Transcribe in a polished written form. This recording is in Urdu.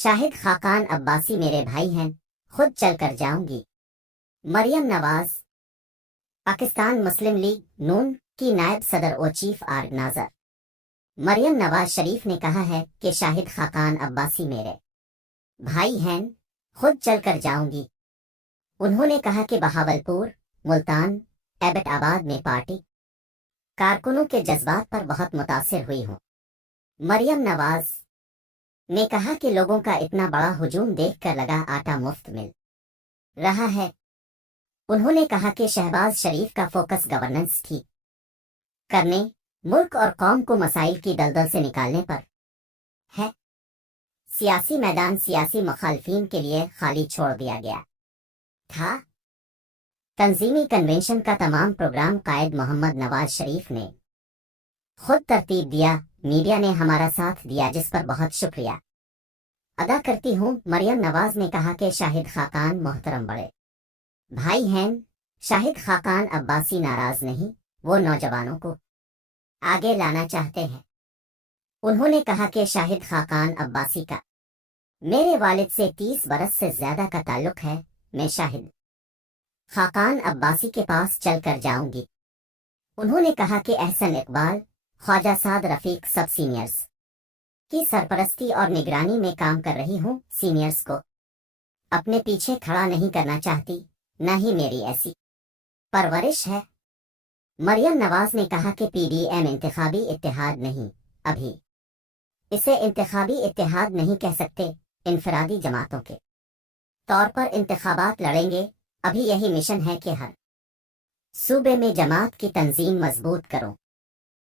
شاہد خاقان عباسی میرے بھائی ہیں، خود چل کر جاؤں گی۔ مریم نواز پاکستان مسلم لیگ نون کی نائب صدر و چیف آرگنائزر مریم نواز شریف نے کہا ہے کہ شاہد خاقان عباسی میرے بھائی ہیں، خود چل کر جاؤں گی۔ انہوں نے کہا کہ بہاولپور، ملتان، ایبٹ آباد میں پارٹی کارکنوں کے جذبات پر بہت متاثر ہوئی ہوں۔ مریم نواز نے کہا کہ لوگوں کا اتنا بڑا ہجوم دیکھ کر لگا آٹا مفت مل رہا ہے۔ انہوں نے کہا کہ شہباز شریف کا فوکس گورننس ٹھیک کرنے، ملک اور قوم کو مسائل کی دلدل سے نکالنے پر ہے۔ سیاسی میدان سیاسی مخالفین کے لیے خالی چھوڑ دیا گیا تھا۔ تنظیمی کنونشن کا تمام پروگرام قائد محمد نواز شریف نے خود ترتیب دیا، میڈیا نے ہمارا ساتھ دیا، جس پر بہت شکریہ ادا کرتی ہوں۔ مریم نواز نے کہا کہ شاہد خاقان محترم بڑے بھائی ہیں، شاہد خاقان عباسی ناراض نہیں، وہ نوجوانوں کو آگے لانا چاہتے ہیں۔ انہوں نے کہا کہ شاہد خاقان عباسی کا میرے والد سے 30 برس سے زیادہ کا تعلق ہے، میں شاہد خاقان عباسی کے پاس چل کر جاؤں گی۔ انہوں نے کہا کہ احسن اقبال، خواجہ سعد رفیق سب سینئرز کی سرپرستی اور نگرانی میں کام کر رہی ہوں، سینئرز کو اپنے پیچھے کھڑا نہیں کرنا چاہتی، نہ ہی میری ایسی پرورش ہے۔ مریم نواز نے کہا کہ پی ڈی ایم انتخابی اتحاد نہیں، ابھی اسے انتخابی اتحاد نہیں کہہ سکتے، انفرادی جماعتوں کے طور پر انتخابات لڑیں گے۔ ابھی یہی مشن ہے کہ ہر صوبے میں جماعت کی تنظیم مضبوط کروں۔